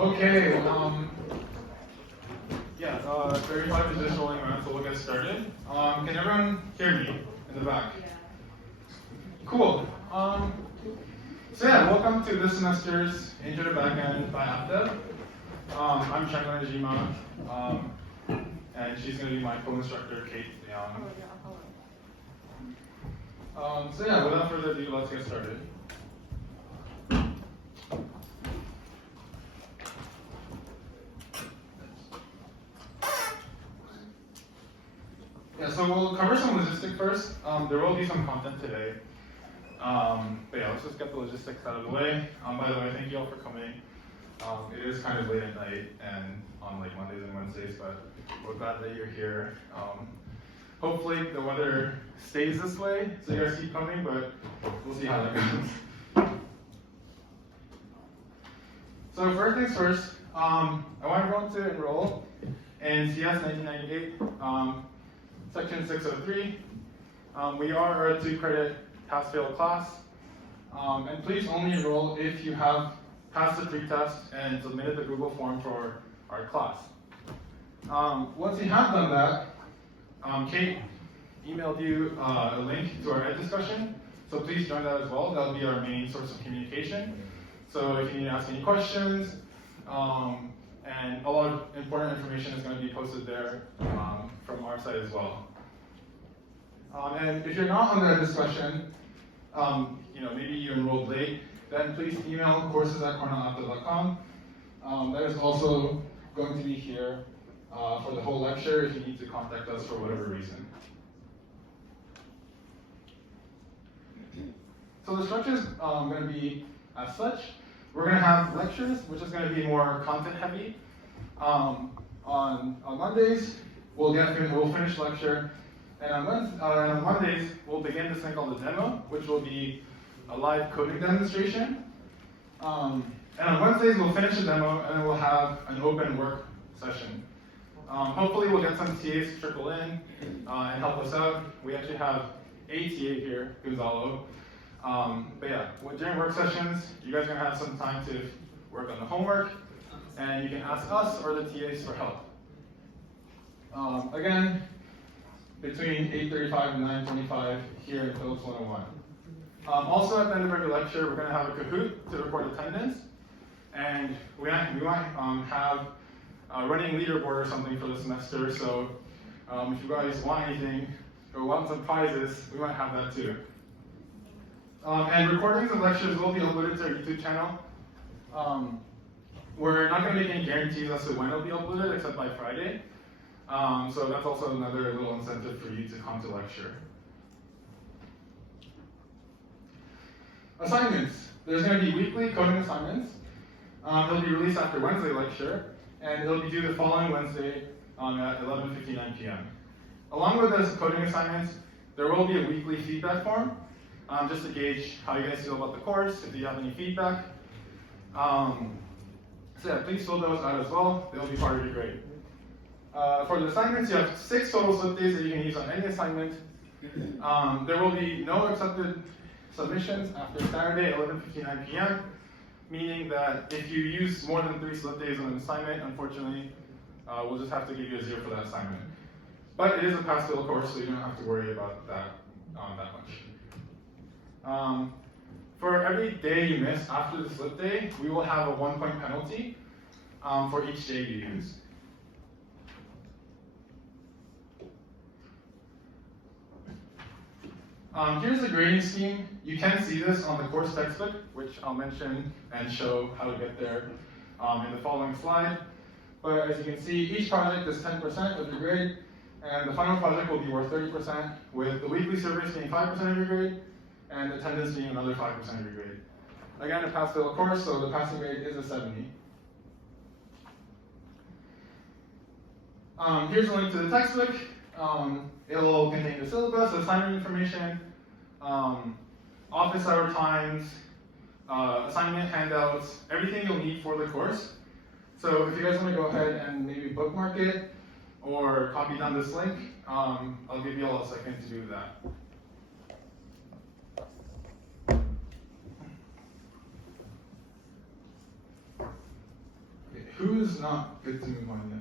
Okay, yeah, 35 is just rolling around, so we'll get started. Can everyone hear me in the back? Cool. So yeah, welcome to this semester's Intro to Backend by AppDev. I'm Shanghai Najima, and she's going to be my co-instructor, Kate Young. So yeah, without further ado, let's get started. Yeah, so we'll cover some logistics first. There will be some content today. But yeah, let's just get the logistics out of the way. By the way, thank you all for coming. It is kind of late at night and on like Mondays and Wednesdays, but we're glad that you're here. Hopefully the weather stays this way, so you guys keep coming, but we'll see how that goes. So first things first, I want everyone to enroll in CS 1998, section 603. We are a 2-credit pass-fail class, and please only enroll if you have passed the pre-test and submitted the Google form for our class. Once you have done that, Kate emailed you a link to our Ed discussion, so please join that as well. That'll be our main source of communication. So if you need to ask any questions, and a lot of important information is going to be posted there from our side as well. And if you're not on the discussion, maybe you enrolled late, then please email courses@cornellappdev.com. That is also going to be here for the whole lecture if you need to contact us for whatever reason. So the structure is going to be as such. We're going to have lectures, which is going to be more content heavy. On Mondays, we'll finish lecture. And on Mondays, we'll begin this thing called the demo, which will be a live coding demonstration. And on Wednesdays, we'll finish the demo, and then we'll have an open work session. Hopefully, we'll get some TAs to trickle in and help us out. We actually have a TA here, Gonzalo. But yeah, during work sessions, you guys are going to have some time to work on the homework, and you can ask us or the TAs for help. Again, between 8:35 and 9:25 here in Phillips 101. Also, at the end of every lecture, we're going to have a Kahoot to record attendance, and we might have a running leaderboard or something for the semester. So if you guys want anything or want some prizes, we might have that too. And recordings of lectures will be uploaded to our YouTube channel. We're not going to make any guarantees as to when it'll be uploaded, except by Friday. So that's also another little incentive for you to come to lecture. Assignments. There's going to be weekly coding assignments. They'll be released after Wednesday lecture, and it'll be due the following Wednesday at 11:59 p.m. Along with those coding assignments, there will be a weekly feedback form, just to gauge how you guys feel about the course, if you have any feedback. So yeah, please fill those out as well. They'll be part of your grade. For the assignments, you have 6 total slip days that you can use on any assignment. There will be no accepted submissions after Saturday, 11:59 p.m., meaning that if you use more than 3 slip days on an assignment, unfortunately, we'll just have to give you a 0 for that assignment. But it is a pass-fail course, so you don't have to worry about that that much. For every day you miss after the slip day, we will have a 1-point penalty for each day you use. Here's the grading scheme. You can see this on the course textbook, which I'll mention and show how to get there in the following slide. But as you can see, each project is 10% of your grade, and the final project will be worth 30%, with the weekly surveys being 5% of your grade, and attendance being another 5% of your grade. Again, a pass-fail course, so the passing grade is a 70. Here's a link to the textbook. It'll contain the syllabus, assignment information, office hour times, assignment handouts, everything you'll need for the course. So if you guys want to go ahead and maybe bookmark it or copy down this link, I'll give you all a second to do that. Who's not good to move on yet?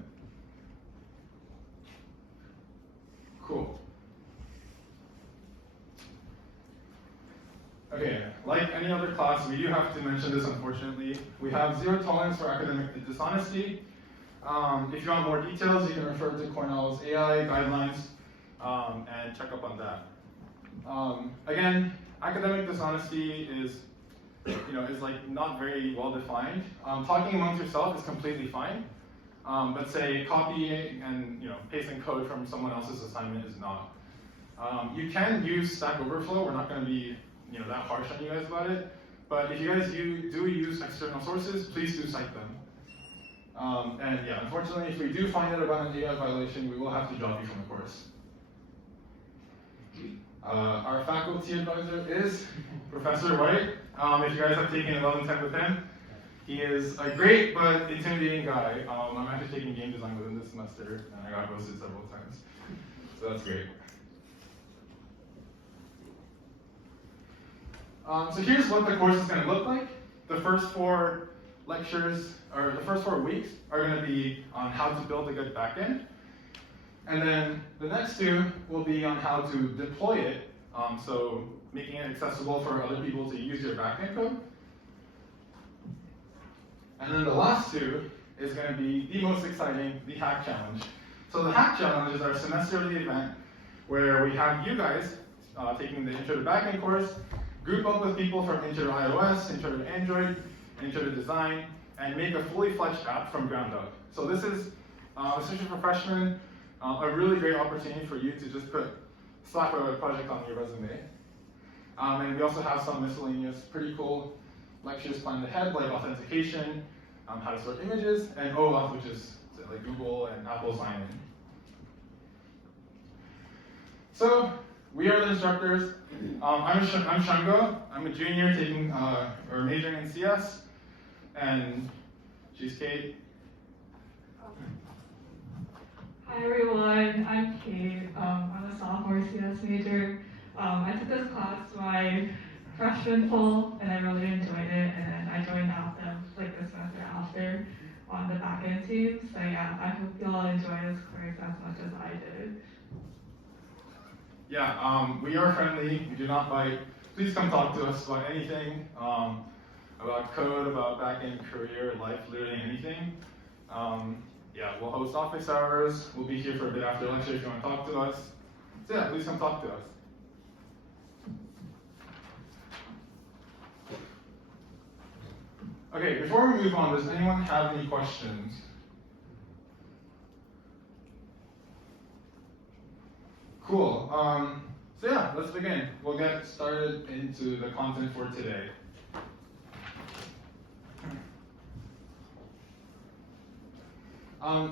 Cool. Okay, like any other class, we do have to mention this, unfortunately. We have zero tolerance for academic dishonesty. If you want more details, you can refer to Cornell's AI guidelines and check up on that. Again, academic dishonesty is like not very well defined. Talking amongst yourself is completely fine, but say copying and pasting code from someone else's assignment is not. You can use Stack Overflow. We're not going to be that harsh on you guys about it. But if you guys do use external sources, please do cite them. And yeah, unfortunately, if we do find out about an AI violation, we will have to drop you from the course. Our faculty advisor is Professor White. If you guys have taken 1110 with him, he is a great but intimidating guy. I'm actually taking game design with him this semester, and I got ghosted several times. So that's great. So here's what the course is going to look like. The first 4 lectures, or the first 4 weeks, are going to be on how to build a good backend. And then the next 2 will be on how to deploy it, so making it accessible for other people to use your backend code. And then the last 2 is going to be the most exciting, the hack challenge. So the hack challenge is our semesterly event where we have you guys taking the Intro to Backend course, group up with people from Intro to iOS, Intro to Android, Intro to Design, and make a fully fledged app from ground up. So this is, especially for freshmen, a really great opportunity for you to just slap a project on your resume. And we also have some miscellaneous pretty cool lectures planned ahead, like authentication, how to sort images, and OAuth, which is like Google and Apple sign-in. So we are the instructors. I'm Shango. I'm a junior taking or majoring in CS, and she's Kate. Hi everyone, I'm Kate. I'm a sophomore CS major. I took this class my freshman fall, and I really enjoyed it. And then I joined AppDev like the semester after on the backend team. So yeah, I hope you all enjoy this course as much as I did. Yeah, we are friendly. We do not bite. Please come talk to us about anything, about code, about backend career, life, literally anything. Yeah, we'll host office hours. We'll be here for a bit after lecture if you want to talk to us. So yeah, please come talk to us. Okay, before we move on, does anyone have any questions? Cool. So yeah, let's begin. We'll get started into the content for today.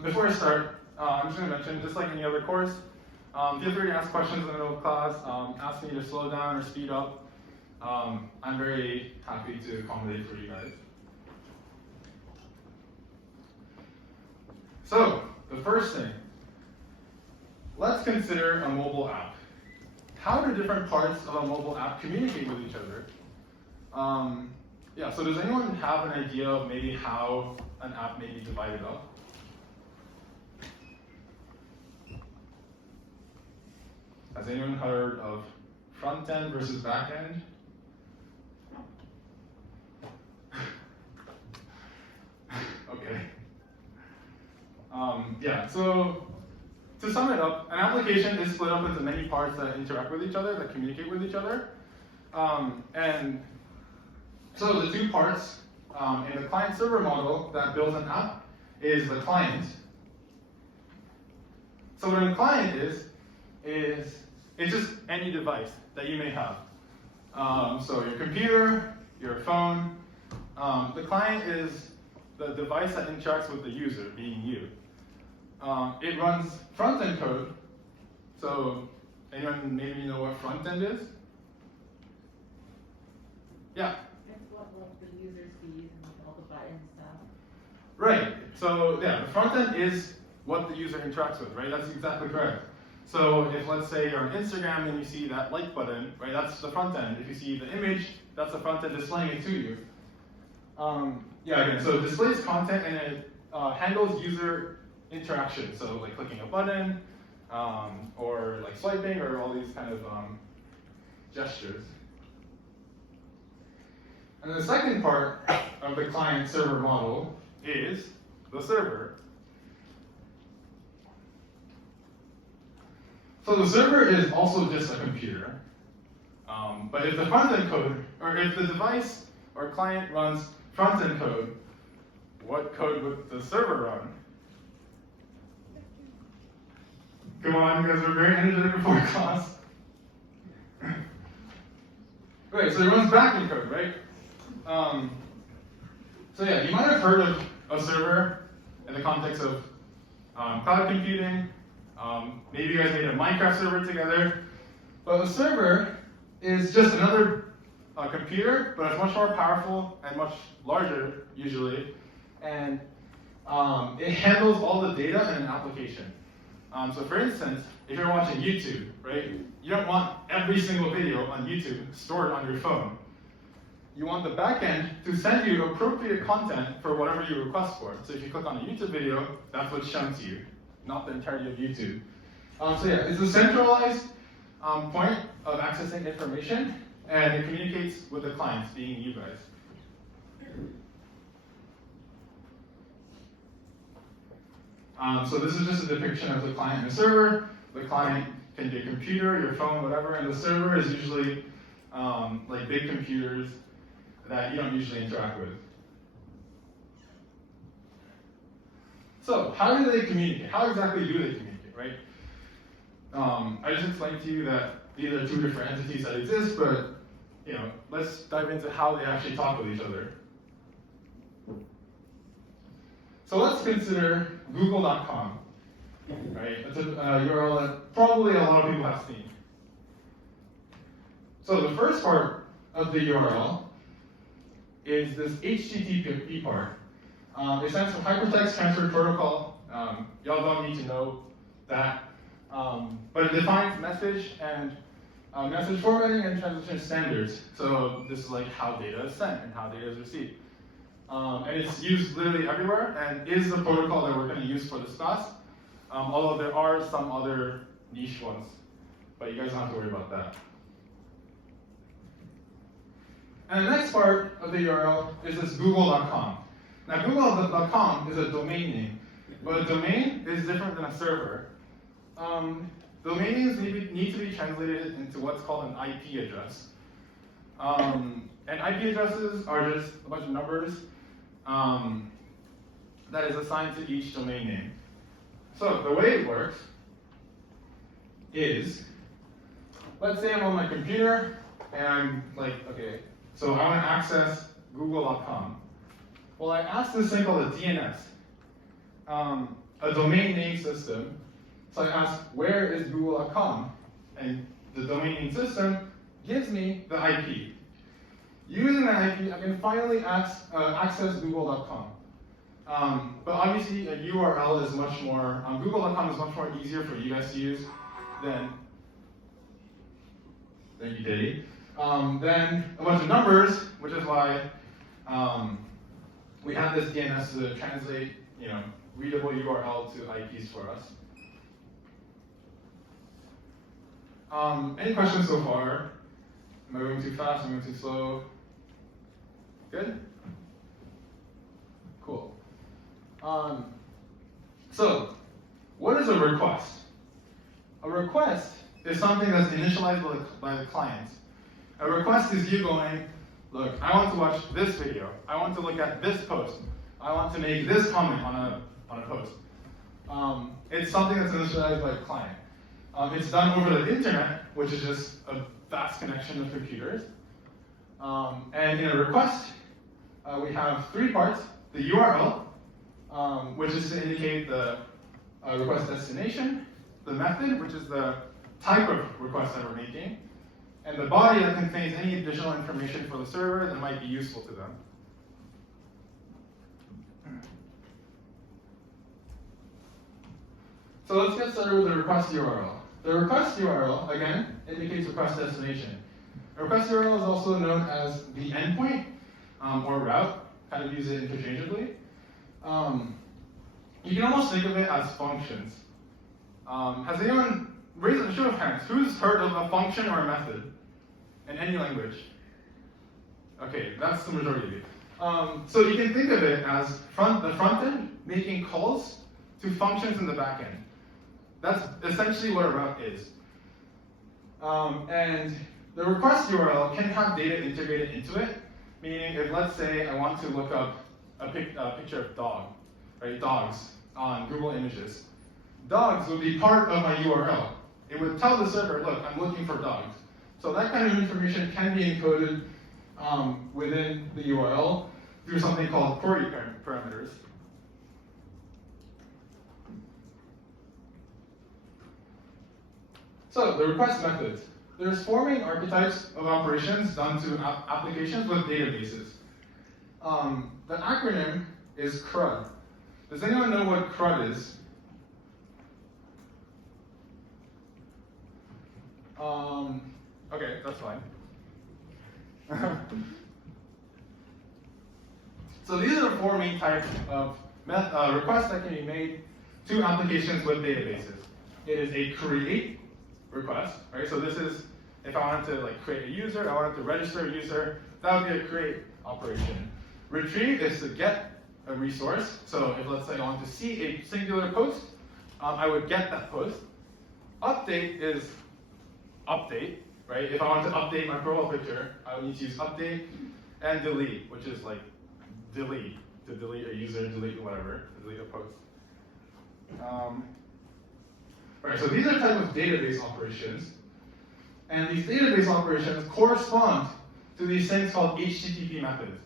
Before I start, I'm just going to mention, just like any other course, feel free to ask questions in the middle of class, ask me to slow down or speed up. I'm very happy to accommodate for you guys. So, the first thing, let's consider a mobile app. How do different parts of a mobile app communicate with each other? Yeah, so does anyone have an idea of maybe how an app may be divided up? Has anyone heard of front end versus back end? Okay. Yeah, so to sum it up, an application is split up into many parts that interact with each other, that communicate with each other. And so the 2 parts in the client-server model that builds an app is the client. So what a client is it's just any device that you may have. So your computer, your phone. The client is the device that interacts with the user, being you. It runs front-end code. So anyone maybe know what front-end is? Yeah? It's what the user sees and all the buttons stuff. Right. So yeah, the front-end is what the user interacts with, right? That's exactly correct. So if, let's say, you're on Instagram and you see that like button, right, that's the front end. If you see the image, that's the front end displaying it to you. Yeah, again, so it displays content and it handles user interaction, so like clicking a button, or like swiping, or all these kind of gestures. And the second part of the client-server model is the server. So the server is also just a computer. But if the front-end code, or if the device or client runs front-end code, what code would the server run? Come on, you guys were very energetic before class. Right, so it runs backend code, right? So yeah, you might have heard of a server in the context of cloud computing. Maybe you guys made a Minecraft server together. But a server is just another computer, but it's much more powerful and much larger, usually. And it handles all the data in an application. So for instance, if you're watching YouTube, right, you don't want every single video on YouTube stored on your phone. You want the backend to send you appropriate content for whatever you request for. So if you click on a YouTube video, that's what's shown to you, not the entirety of YouTube. So yeah, it's a centralized point of accessing information, and it communicates with the clients, being you guys. So this is just a depiction of the client and the server. The client can be a computer, your phone, whatever, and the server is usually like big computers that you don't usually interact with. So how do they communicate? How exactly do they communicate, right? I just explained to you that these are two different entities that exist, but let's dive into how they actually talk with each other. So let's consider Google.com, right? It's a URL that probably a lot of people have seen. So the first part of the URL is this HTTP part. It stands for Hypertext Transfer Protocol. Y'all don't need to know that. But it defines message and message formatting and transition standards. So this is like how data is sent and how data is received. And it's used literally everywhere and is the protocol that we're going to use for this class. Although there are some other niche ones, but you guys don't have to worry about that. And the next part of the URL is this Google.com. Now Google.com is a domain name, but a domain is different than a server. Domain names need to be translated into what's called an IP address. And IP addresses are just a bunch of numbers that is assigned to each domain name. So the way it works is, let's say I'm on my computer and I'm like, okay, so I want to access Google.com. Well, I ask this thing called a DNS, a domain name system. So I ask, where is Google.com? And the domain name system gives me the IP. Using that IP, I can finally access Google.com. But obviously, a URL is much more, Google.com is much more easier for you guys to use than you did. Then a bunch of numbers, which is why we have this DNS to translate, readable URL to IPs for us. Any questions so far? Am I moving too fast? Am I moving too slow? Good? Cool. So, what is a request? A request is something that's initialized by the client. A request is you going, look, I want to watch this video. I want to look at this post. I want to make this comment on a post. It's something that's initialized by the client. It's done over the internet, which is just a fast connection of computers. And in a request, we have three parts. The URL, which is to indicate the request destination. The method, which is the type of request that we're making. And the body that contains any additional information for the server that might be useful to them. So let's get started with the request URL. The request URL, again, indicates request destination. A request URL is also known as the endpoint or route, kind of use it interchangeably. You can almost think of it as functions. Has anyone, raise a show of hands, who's heard of a function or a method in any language? Okay, that's the majority of you. So you can think of it as the front end making calls to functions in the back end. That's essentially what a route is. And the request URL can have data integrated into it, meaning if, let's say, I want to look up a picture of dog, right, dogs on Google Images. Dogs would be part of my URL. It would tell the server, look, I'm looking for dogs. So that kind of information can be encoded within the URL through something called query parameters. So the request methods. There's four main archetypes of operations done to applications with databases. The acronym is CRUD. Does anyone know what CRUD is? Okay, that's fine. So these are the four main types of requests that can be made to applications with databases. It is a create request, right? So this is, if I wanted to create a user, I wanted to register a user, that would be a create operation. Retrieve is to get a resource. So if, let's say, I want to see a singular post, I would get that post. Update is update, right? If I want to update my profile picture, I would need to use update. And delete, which is delete, to delete a user, delete whatever, to delete a post. Right, so these are type of database operations. And these database operations correspond to these things called HTTP methods.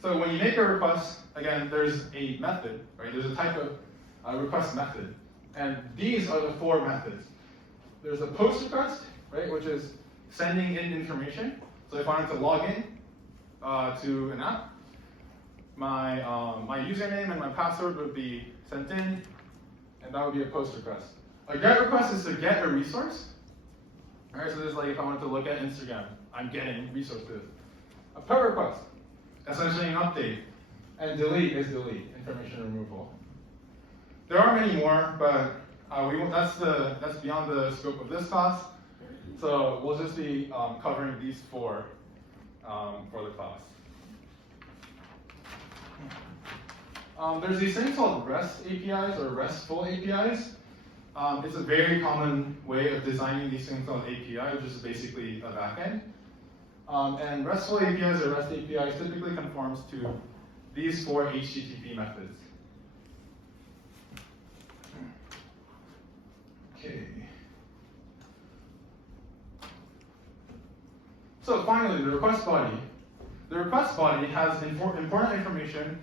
So when you make a request, again, there's a method, right? There's a type of request method. And these are the four methods. There's a post request, right, which is sending in information. So if I wanted to log in to an app, my username and my password would be sent in, and that would be a post request. A get request is to get a resource. All right, so this is like if I wanted to look at Instagram, I'm getting resources. A pull request, essentially an update, and delete is delete, information removal. There are many more, but that's beyond the scope of this class. So we'll just be covering these four for the class. There's these things called REST APIs or RESTful APIs. It's a very common way of designing these things called API, which is basically a backend. And RESTful APIs or REST APIs typically conforms to these four HTTP methods. Okay. So finally, the request body. The request body has important information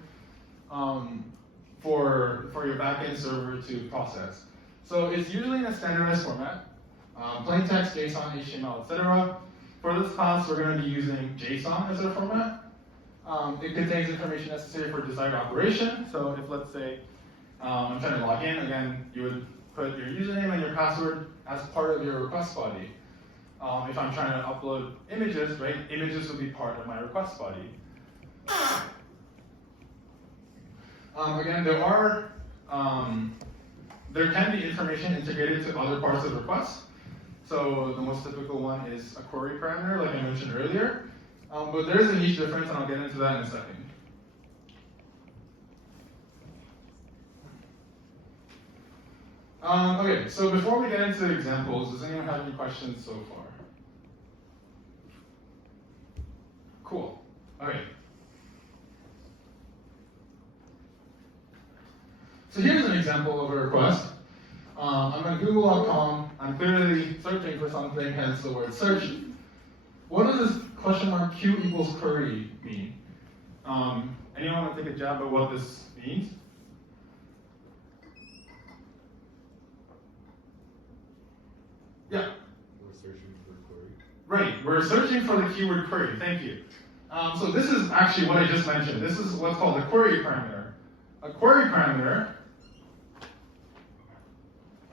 for your backend server to process. So it's usually in a standardized format, plain text, JSON, HTML, etc. For this class, we're going to be using JSON as our format. It contains information necessary for desired operation. So if, let's say, I'm trying to log in, again, you would put your username and your password as part of your request body. If I'm trying to upload images, right, images will be part of my request body. Again, there can be information integrated to other parts of requests. So the most typical one is a query parameter, like I mentioned earlier. But there is a niche difference, and I'll get into that in a second. Okay, so before we get into examples, does anyone have any questions so far? Cool. Okay. So here's an example of a request. I'm on google.com. I'm clearly searching for something, hence the word search. What does this question mark Q equals query mean? Anyone want to take a jab at what this means? Yeah. We're searching for query. Right, we're searching for the keyword query. Thank you. So this is actually what I just mentioned. This is what's called a query parameter. A query parameter.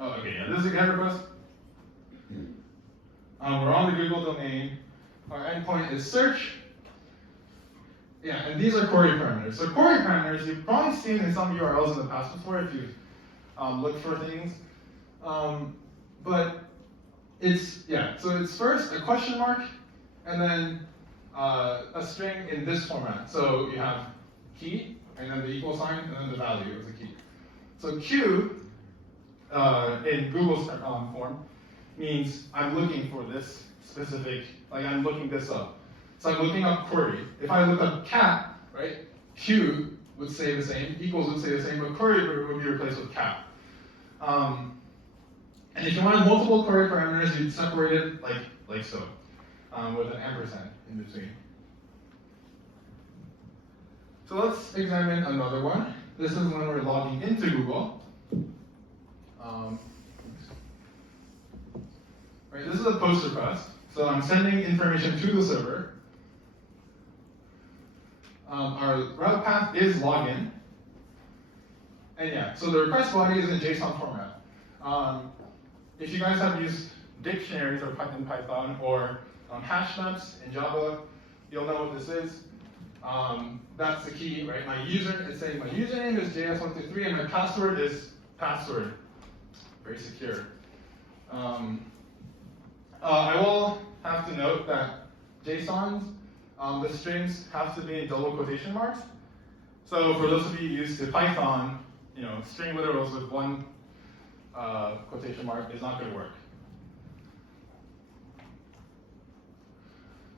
Oh, okay, yeah, this is a GET request. We're on the Google domain. Our endpoint is search. Yeah, and these are query parameters. So query parameters, you've probably seen in some URLs in the past before if you've looked for things. But it's, yeah, so it's first a question mark, and then a string in this format. So you have key, and then the equal sign, and then the value of the key. So Q, in Google's form, means I'm looking for this specific, like I'm looking this up. So I'm looking up query. If I look up cat, right, Q would say the same, equals would say the same, but query would be replaced with cat. And if you wanted multiple query parameters, you'd separate it like so, with an ampersand in between. So let's examine another one. This is when we're logging into Google. Right, this is a post request. So I'm sending information to the server. Our route path is login. And yeah, so the request body is in JSON format. If you guys have used dictionaries or in Python or hash maps in Java, you'll know what this is. That's the key, right? It's saying my username is JS123 and my password is password. Very secure. I will have to note that JSONs, the strings have to be in double quotation marks. So for those of you used to Python, string literals with one quotation mark is not going to work.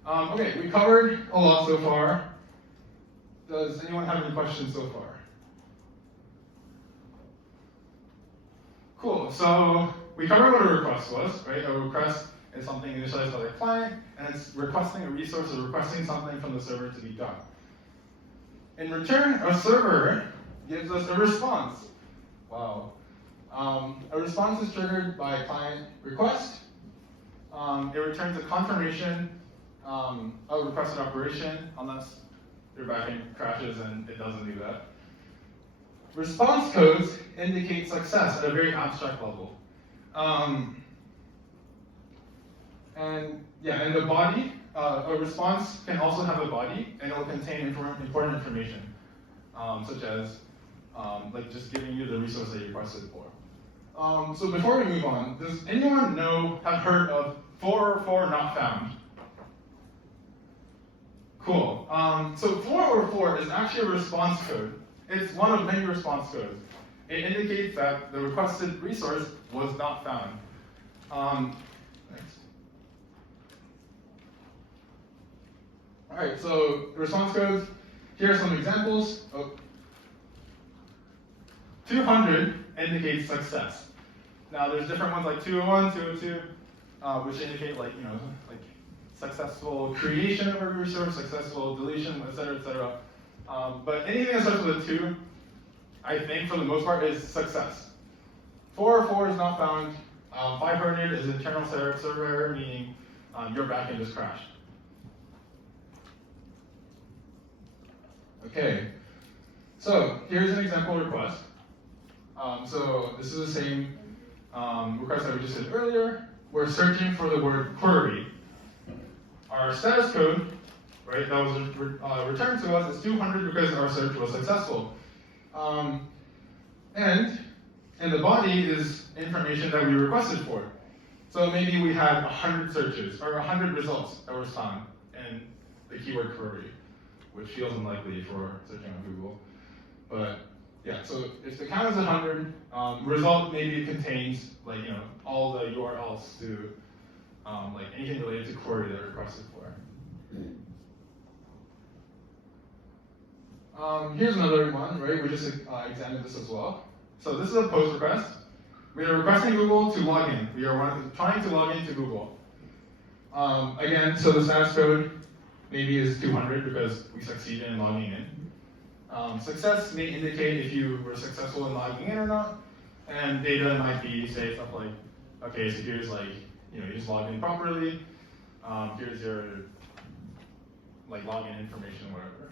Okay, we covered a lot so far. Does anyone have any questions so far? Cool, so we covered what a request was, right? A request is something initialized by the client, and it's requesting a resource or requesting something from the server to be done. In return, a server gives us a response. Wow. A response is triggered by a client request. It returns a confirmation of a requested operation, unless your backend crashes and it doesn't do that. Response codes indicate success at a very abstract level. And the body, a response can also have a body, and it will contain important information, such as just giving you the resource that you requested for. So before we move on, does anyone have heard of 404 not found? Cool. So 404 is actually a response code. It's one of many response codes. It indicates that the requested resource was not found. Next. All right, so response codes. Here are some examples. 200 indicates success. Now there's different ones like 201, 202, which indicate like successful creation of a resource, successful deletion, etc., etc. But anything that starts with a 2, I think for the most part is success. 404 is not found. 500 is internal server error, meaning your backend just crashed. Okay, so here's an example request. So this is the same request that we just did earlier. We're searching for the word query. Our status code, right, that was returned to us is 200 because our search was successful. And the body is information that we requested for. So maybe we had 100 searches or 100 results that were found in the keyword query, which feels unlikely for searching on Google. But yeah, so if the count is 100, result maybe contains all the URLs to anything related to query that requested for. Here's another one, right? We just examined this as well. So this is a post request. We are requesting Google to log in. We are trying to log into Google. Again, so the status code maybe is 200 because we succeeded in logging in. Success may indicate if you were successful in logging in or not, and data might be say stuff like, okay, so here's you just logged in properly. Here's your login information, whatever.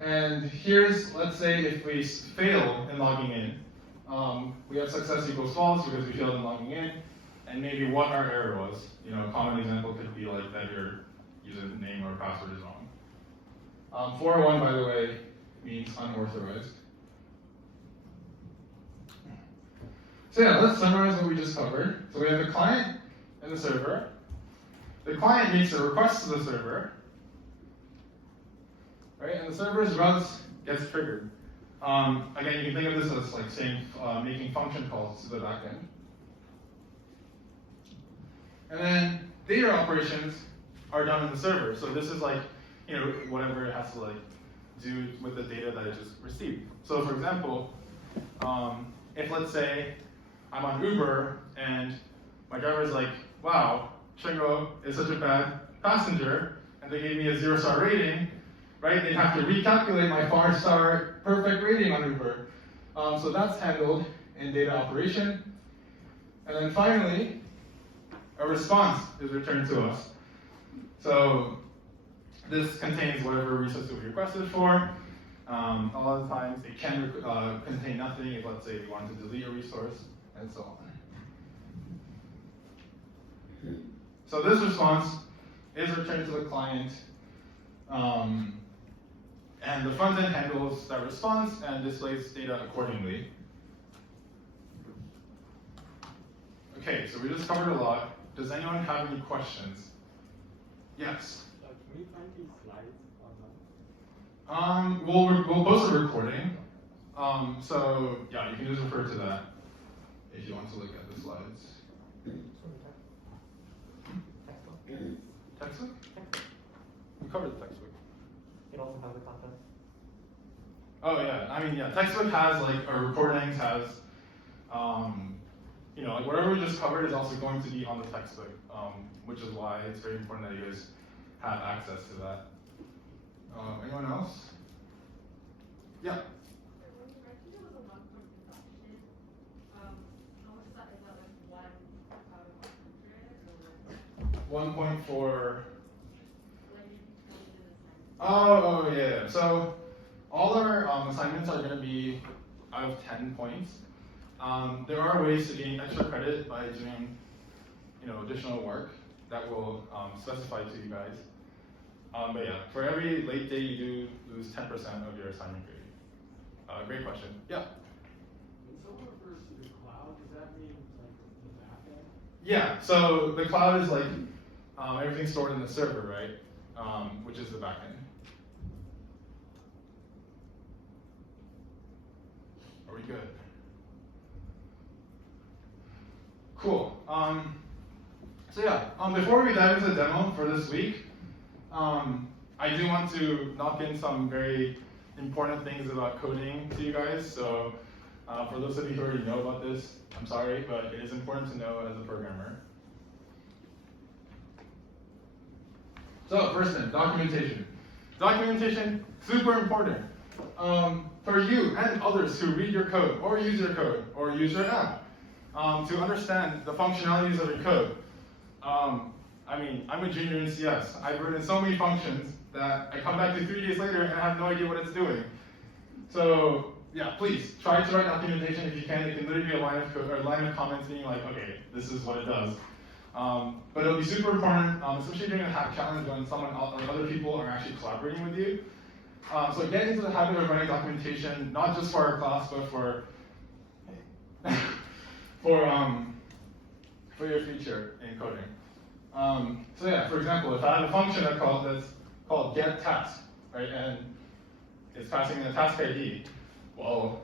And here's, let's say, if we fail in logging in, we have success equals false because we failed in logging in. and maybe what our error was. You know, a common example could be like that your username or password is wrong. 401, by the way, means unauthorized. So yeah, let's summarize what we just covered. So we have the client and the server. The client makes a request to the server, right? And the server's response gets triggered. Again, you can think of this as like saying making function calls to the backend. And then data operations are done in the server. So this is like, you know, whatever it has to like do with the data that it just received. So for example, if let's say I'm on Uber and my driver's like, wow, Shingo is such a bad passenger, and they gave me a 0-star rating, right? They'd have to recalculate my 5-star perfect rating on Uber. So that's handled in data operation. And then finally, a response is returned to us. So this contains whatever resource we requested for. A lot of times it can contain nothing if, let's say, we want to delete a resource, and so on. So this response is returned to the client, and the front end handles that response and displays data accordingly. Okay, so we just covered a lot. Does anyone have any questions? Yes? Can we find these slides online? We'll post a recording. So yeah, you can just refer to that if you want to look at the slides. Textbook? We covered the textbook. It also has the content. Oh yeah, I mean yeah, textbook has like our recordings has, you know, like whatever we just covered is also going to be on the textbook, which is why it's very important that you guys have access to that. Anyone else? Yeah. When you mentioned it was a 1 from production, how much is that? Is that like 1 out of 100 or like? 1.4. Like you can do this time. Oh yeah. So all our assignments are going to be out of 10 points. There are ways to gain extra credit by doing, you know, additional work that will specify to you guys. But yeah, for every late day you do lose 10% of your assignment grade. Great question. Yeah. When someone refers to the cloud, does that mean like the backend? Yeah. So the cloud is like everything's stored in the server, right? Which is the backend. Are we good? Cool. So yeah, before we dive into the demo for this week, I do want to knock in some very important things about coding to you guys. So for those of you who already know about this, I'm sorry, but it is important to know as a programmer. So first thing, documentation. Documentation, super important. For you and others who read your code or use your app, to understand the functionalities of your code. I mean, I'm a junior in CS. I've written so many functions that I come back to 3 days later and I have no idea what it's doing. So yeah, please try to write documentation if you can. It can literally be a line of code or a line of comments being like, okay, this is what it does. But it'll be super important, especially during a hack challenge when someone else, or other people are actually collaborating with you. So get into the habit of writing documentation, not just for our class, but for for your future in coding. So yeah, for example, if I have a function that's called get task, right, and it's passing a task ID, well,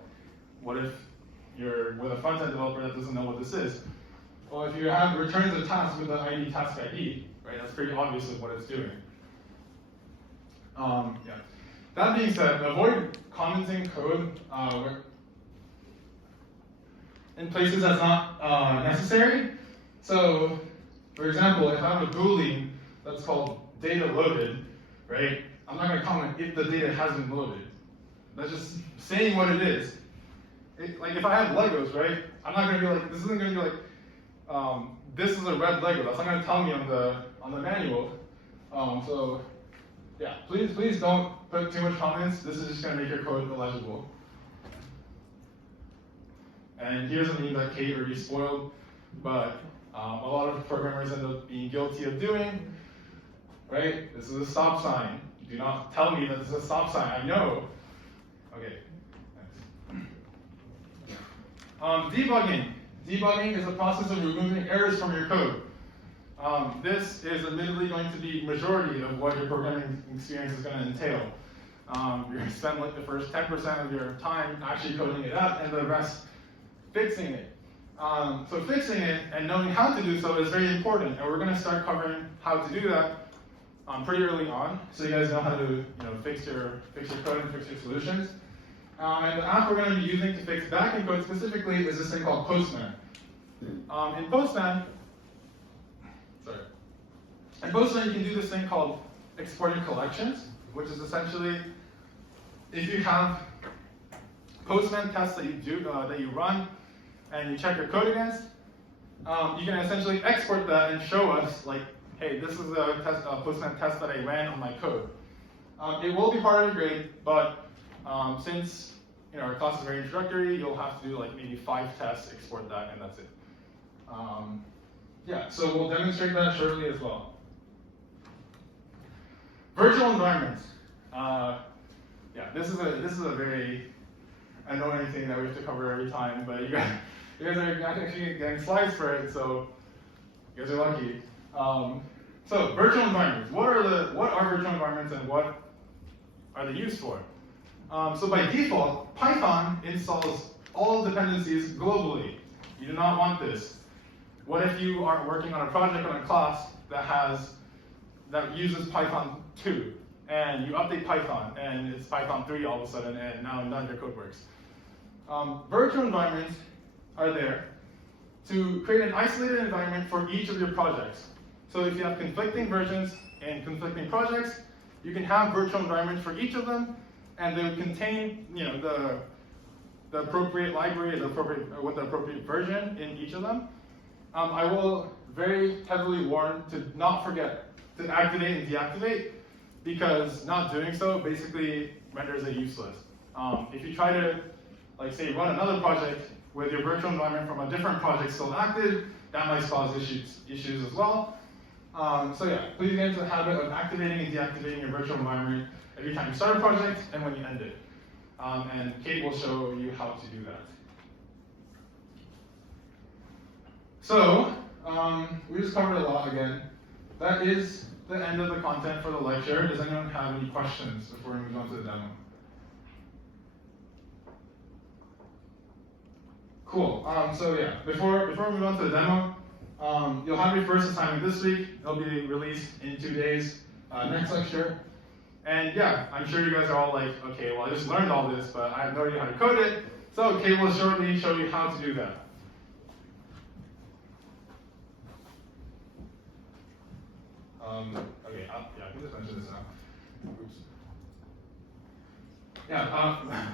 what if you're with a front-end developer that doesn't know what this is? Well, if you have returns a task with the ID task ID, right, that's pretty obvious of what it's doing. Yeah. That being said, avoid commenting code in places that's not necessary. So, for example, if I have a Boolean that's called data loaded, right, I'm not going to comment if the data hasn't loaded. That's just saying what it is. Like if I have Legos, right, I'm not going to be like, this isn't going to be like, this is a red Lego. That's not going to tell me on the manual. So, yeah, please don't put too much comments. This is just going to make your code illegible. And here's a meme that Kate already spoiled, but A lot of programmers end up being guilty of doing, right? This is a stop sign. Do not tell me that this is a stop sign. I know. Okay. Next. Debugging. Debugging is the process of removing errors from your code. This is admittedly going to be majority of what your programming experience is going to entail. You're going to spend like the first 10% of your time actually coding it up and the rest fixing it. So fixing it and knowing how to do so is very important, and we're going to start covering how to do that pretty early on, so you guys know how to fix your code and fix your solutions. And the app we're going to be using to fix backend code specifically is this thing called Postman. In Postman, you can do this thing called exporting collections, which is essentially if you have Postman tests that you run and you check your code against, you can essentially export that and show us like, hey, this is a Postman test that I ran on my code. It will be part of your grade, but since our class is very introductory, you'll have to do like maybe 5 tests, export that, and that's it. Yeah, so we'll demonstrate that shortly as well. Virtual environments. Yeah, this is a very annoying thing that we have to cover every time, but you guys are actually getting slides for it, so you guys are lucky. So virtual environments. What are virtual environments and what are they used for? So by default, Python installs all dependencies globally. You do not want this. What if you are working on a project on a class that uses Python 2, and you update Python, and it's Python 3 all of a sudden, and now none of your code works? Virtual environments are there to create an isolated environment for each of your projects. So if you have conflicting versions and conflicting projects, you can have virtual environments for each of them, and they will contain the appropriate library with the appropriate version in each of them. I will very heavily warn to not forget to activate and deactivate, because not doing so basically renders it useless. If you try to, like, say, run another project with your virtual environment from a different project still active, that might cause issues as well. So yeah, please get into the habit of activating and deactivating your virtual environment every time you start a project and when you end it. And Kate will show you how to do that. So, we just covered a lot again. That is the end of the content for the lecture. Does anyone have any questions before we move on to the demo? Cool. So yeah, before we move on to the demo, you'll have your first assignment this week. It'll be released in 2 days, next lecture. And yeah, I'm sure you guys are all like, okay, well, I just learned all this, but I have no idea how to code it. So Kate will shortly show you how to do that. Okay, yeah, I can just mention this now. Oops. Yeah,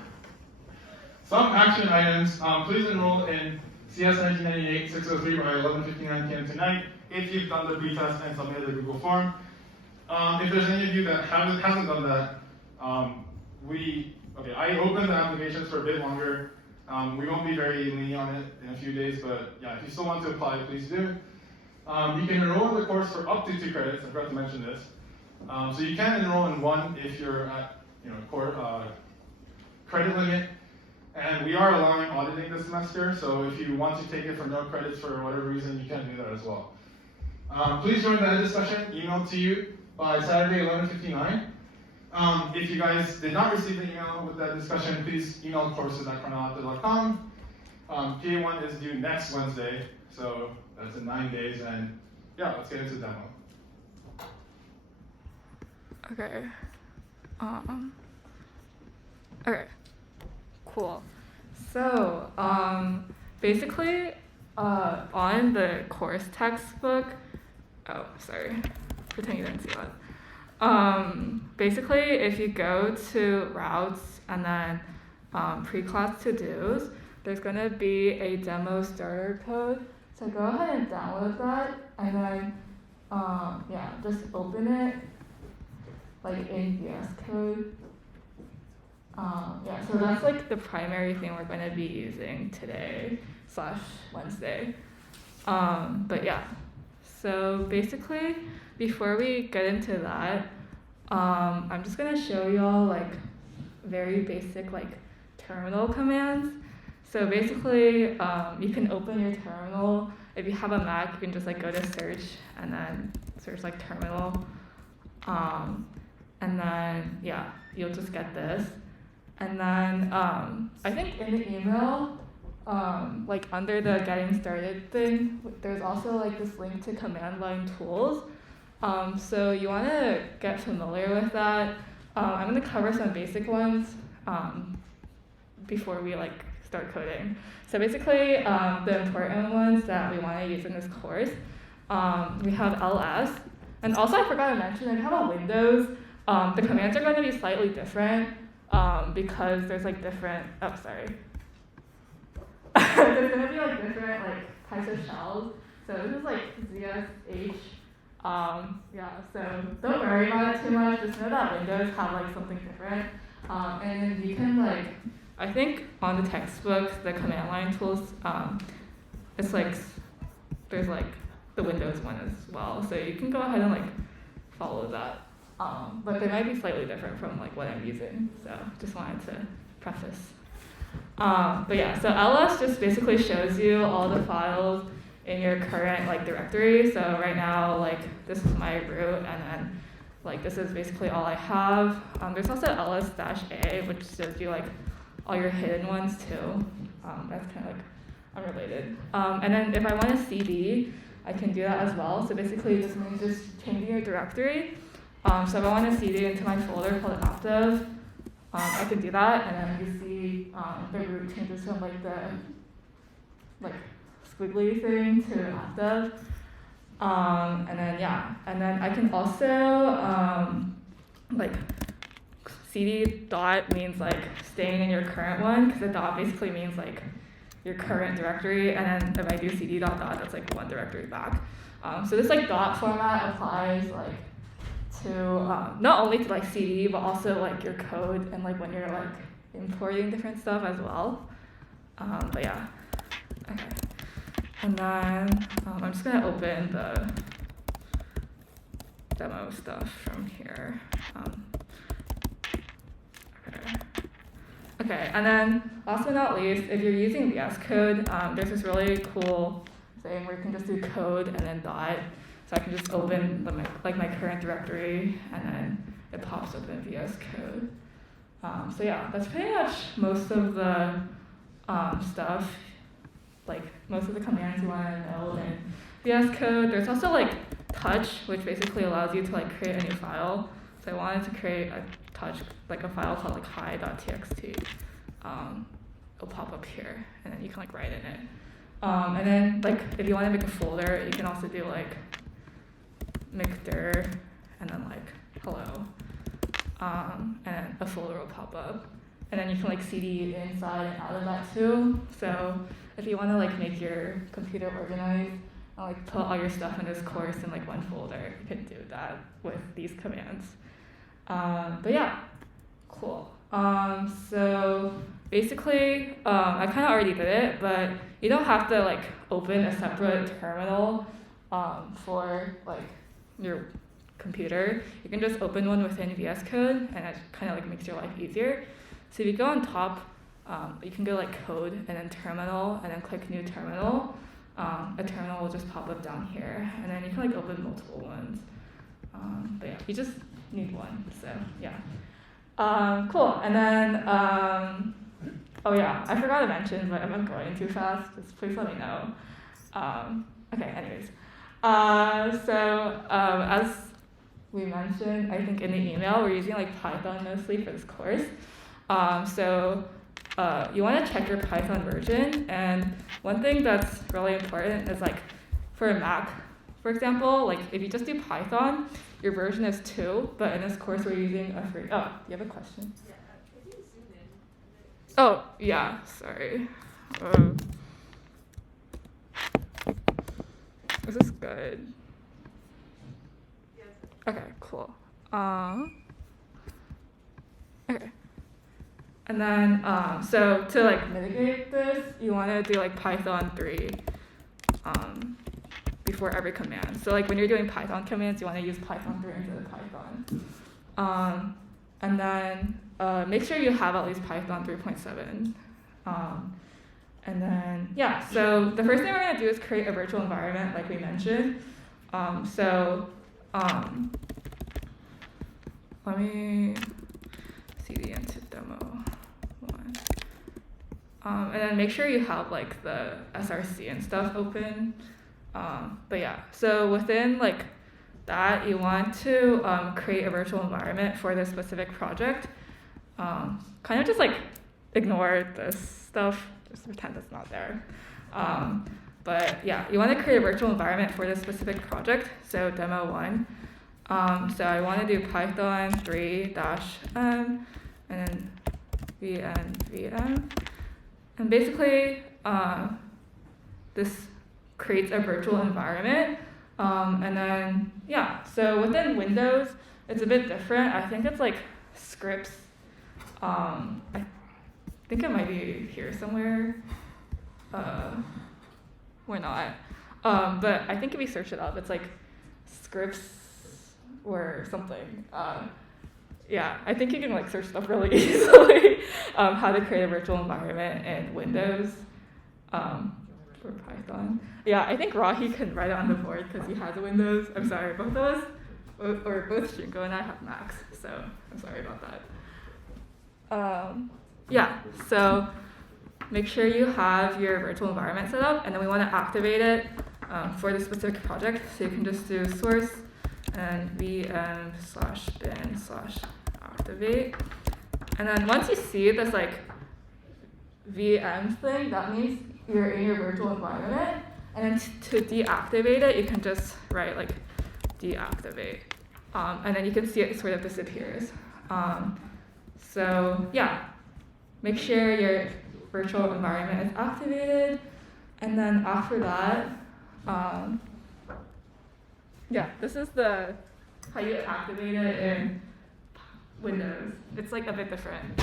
some action items. Please enroll in CS 1998-603 by 11:59 p.m. tonight if you've done the pretest and submitted the Google form. If there's any of you that hasn't done that, I opened the applications for a bit longer. We won't be very lenient on it in a few days, but yeah, if you still want to apply, please do. You can enroll in the course for up to 2 credits. I forgot to mention this. So you can enroll in 1 if you're at credit limit. And we are allowing auditing this semester, so if you want to take it for no credits for whatever reason, you can do that as well. Please join the Ed discussion emailed to you by Saturday 11:59. If you guys did not receive the email with that discussion, please email courses@cornell.com. PA1 is due next Wednesday, so that's in 9 days, and yeah, let's get into the demo. Okay. Okay. Cool. So, basically, on the course textbook, pretend you didn't see that. Basically, if you go to routes and then pre-class to-dos, there's gonna be a demo starter code. So go ahead and download that, and then, just open it, like in VS Code. So that's like the primary thing we're going to be using today /Wednesday. But yeah, so basically, before we get into that, I'm just gonna show y'all like very basic like terminal commands. So basically, you can open your terminal. If you have a Mac, you can just like go to search and then search like terminal. And then yeah, you'll just get this. And then I think in the email, like under the getting started thing, there's also like this link to command line tools. So you want to get familiar with that. I'm going to cover some basic ones before we like start coding. So basically, the important ones that we want to use in this course, we have ls. And also I forgot to mention, if you have a Windows, the commands are going to be slightly different because there's like different, there's going to be like different like types of shells. So this is like ZSH. Yeah, so don't worry about it too much. Just know that Windows have like something different. And then you can like, I think on the textbooks, the command line tools, it's like, there's like the Windows one as well. So you can go ahead and like follow that. But they might be slightly different from like what I'm using. So just wanted to preface. But yeah, so ls just basically shows you all the files in your current like directory. So right now, like this is my root, and then like this is basically all I have. There's also ls-a, which shows you like all your hidden ones too. That's kind of like unrelated. And then if I want a cd, I can do that as well. So basically this means just changing your directory. So if I want a cd into my folder called AppDev, I can do that, and then you see the root changes from like the like squiggly thing to AppDev. And then yeah, and then I can also like cd dot means like staying in your current one, because the dot basically means like your current directory, and then if I do cd dot dot, that's like one directory back. So this like dot format applies like to not only to like cd, but also like your code and like when you're like importing different stuff as well. But yeah, okay. And then I'm just gonna open the demo stuff from here. Okay, and then last but not least, if you're using VS Code, there's this really cool thing where you can just do code and then dot. So I can just open my current directory, and then it pops up in VS Code. So yeah, that's pretty much most of the stuff, like most of the commands you want to know in VS Code. There's also like touch, which basically allows you to like create a new file. So I wanted to create a touch, like a file called like hi.txt. It'll pop up here, and then you can like write in it. And then like if you want to make a folder, you can also do like mkdir and then like hello, and a folder will pop up, and then you can like cd inside and out of that too. So if you want to like make your computer organized and like put all your stuff in this course in like one folder, you can do that with these commands. But yeah, cool. So basically, I kind of already did it, but you don't have to like open a separate terminal for like your computer. You can just open one within VS Code, and it kind of like makes your life easier. So if you go on top, you can go like code and then terminal, and then click new terminal. A terminal will just pop up down here, and then you can like open multiple ones. But yeah, you just need one. So yeah, cool. And then oh yeah, I forgot to mention, but if I'm going too fast, just please let me know. Okay, anyways. So as we mentioned, I think in the email, we're using like Python mostly for this course. So you want to check your Python version, and one thing that's really important is like for a Mac, for example, like if you just do Python, your version is 2, but in this course we're using a 3. Oh, do you have a question? Yeah, if you zoom in. Oh, yeah, sorry. Is this good? Yes. Okay, cool. Okay. And then, so to like mitigate this, you want to do like Python 3. before every command. So like when you're doing Python commands, you want to use Python 3 instead of Python. And then make sure you have at least Python 3.7. And then, yeah, so the first thing we're going to do is create a virtual environment like we mentioned. Let me cd into demo 1. And then make sure you have like the SRC and stuff open. But yeah, so within like that, you want to create a virtual environment for this specific project. Kind of just like ignore this stuff, just pretend it's not there. But yeah, you want to create a virtual environment for this specific project, so demo 1. So I want to do Python 3-m and then VM. And basically, this creates a virtual environment. And then, yeah, so within Windows, it's a bit different. I think it's like scripts. I think it might be here somewhere. Or not. But I think if you search it up, it's like scripts or something. Yeah, I think you can like search stuff really easily. How to create a virtual environment in Windows for Python. Yeah, I think Rahi can write it on the board because he has Windows. I'm sorry, both of us, or both Shingo and I have Macs, so I'm sorry about that. Yeah, so make sure you have your virtual environment set up, and then we want to activate it for the specific project. So you can just do source and vm/bin/activate. And then once you see this like VM thing, that means you're in your virtual environment. And then to deactivate it, you can just write like deactivate. And then you can see it sort of disappears. So yeah, make sure your virtual environment is activated. And then after that, yeah, this is how you activate it in Windows. It's like a bit different.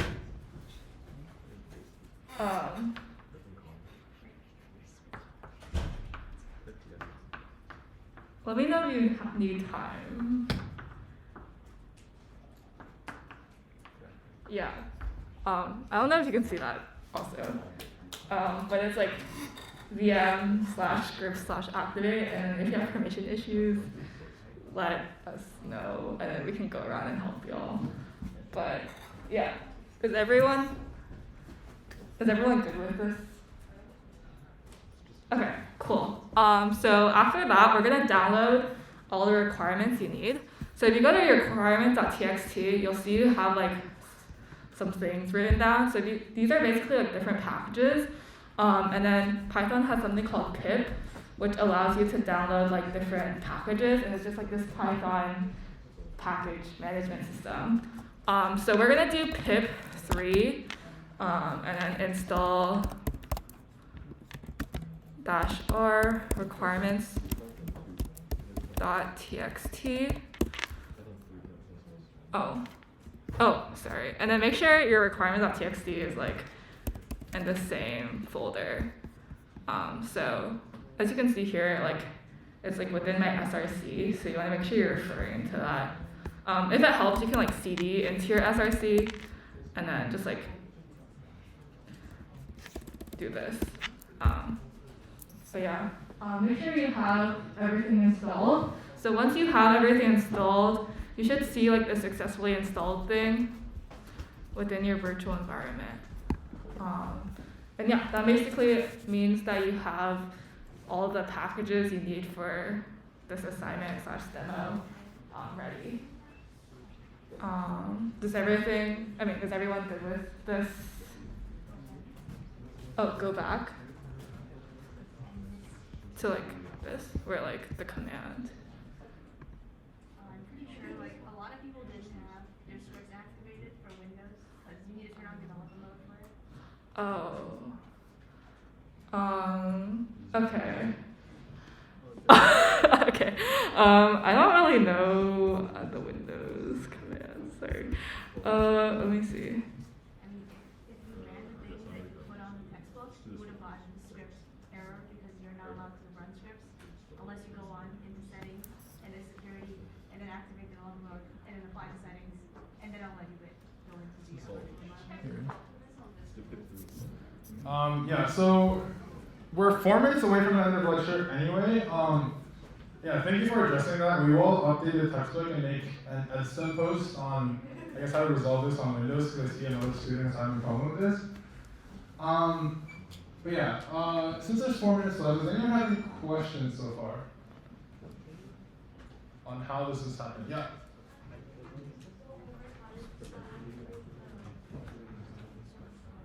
Let me know if you need time. Yeah. I don't know if you can see that also. But it's like VM/script/activate, and if you have permission issues, let us know, and then we can go around and help y'all. But yeah, is everyone good with this? Okay, cool. So after that, we're gonna download all the requirements you need. So if you go to your requirements.txt, you'll see you have like some things written down. So these are basically like different packages. And then Python has something called pip, which allows you to download like different packages, and it's just like this Python package management system. So we're gonna do pip 3, and then install -r requirements.txt. Oh, sorry. And then make sure your requirements.txt is like in the same folder. So as you can see here, like it's like within my SRC, so you want to make sure you're referring to that. If it helps, you can like cd into your SRC, and then just like do this. So yeah, make sure you have everything installed. So once you have everything installed, you should see like the successfully installed thing within your virtual environment. And yeah, that basically means that you have all the packages you need for this assignment/demo ready. Is everyone good with this? Oh, go back to like this, where like the command. I'm pretty sure like a lot of people didn't have their scripts activated for Windows because you need to turn on developer mode for it. Okay. Okay. I don't really know the Windows commands. Sorry. Let me see. I mean, if you ran the thing that you put on the textbook, you would have gotten script error because you're not allowed to run scripts when you go into the virtual environment? Yeah, so we're 4 minutes away from the end of the lecture anyway. Yeah, thank you for addressing that. We will update the textbook and make an edit post on, I guess, how to resolve this on Windows, because I see another student is having a problem with this. But yeah, since there's 4 minutes left, does anyone have any questions so far on how this is happening? Yeah.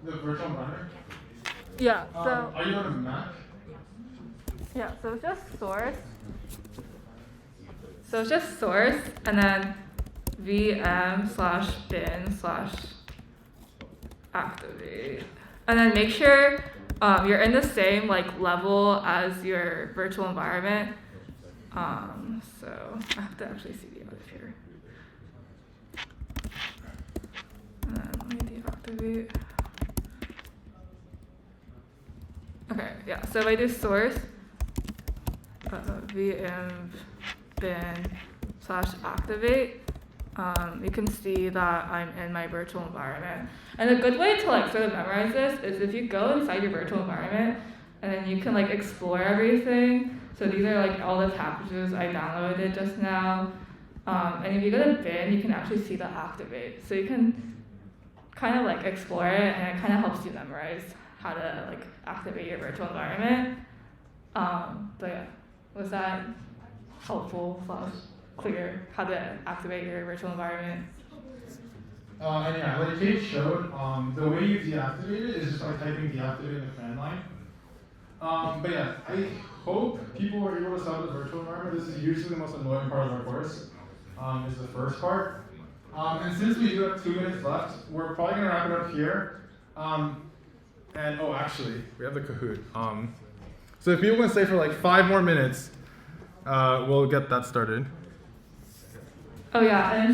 The virtual environment? Yeah, Are you on a Mac? so it's just source. So it's just source and then VM/bin/activate. And then make sure you're in the same level as your virtual environment. So I have to actually see the out here. And then let me deactivate. Okay, yeah, so if I do source, VM bin/activate, you can see that I'm in my virtual environment. And a good way to sort of memorize this is if you go inside your virtual environment and then you can explore everything. So these are all the packages I downloaded just now. And if you go to bin, you can actually see the activate. So you can kind of explore it, and it kind of helps you memorize how to activate your virtual environment. But yeah, was that helpful / clear how to activate your virtual environment? And yeah, like Kate showed, the way you deactivate it is just typing deactivate in the command line. But yeah, I hope people were able to solve the virtual environment. This is usually the most annoying part of our course, is the first part. And since we do have 2 minutes left, we're probably gonna wrap it up here. And oh, actually, we have the Kahoot. So if people can stay for 5 more minutes, we'll get that started. Oh yeah, and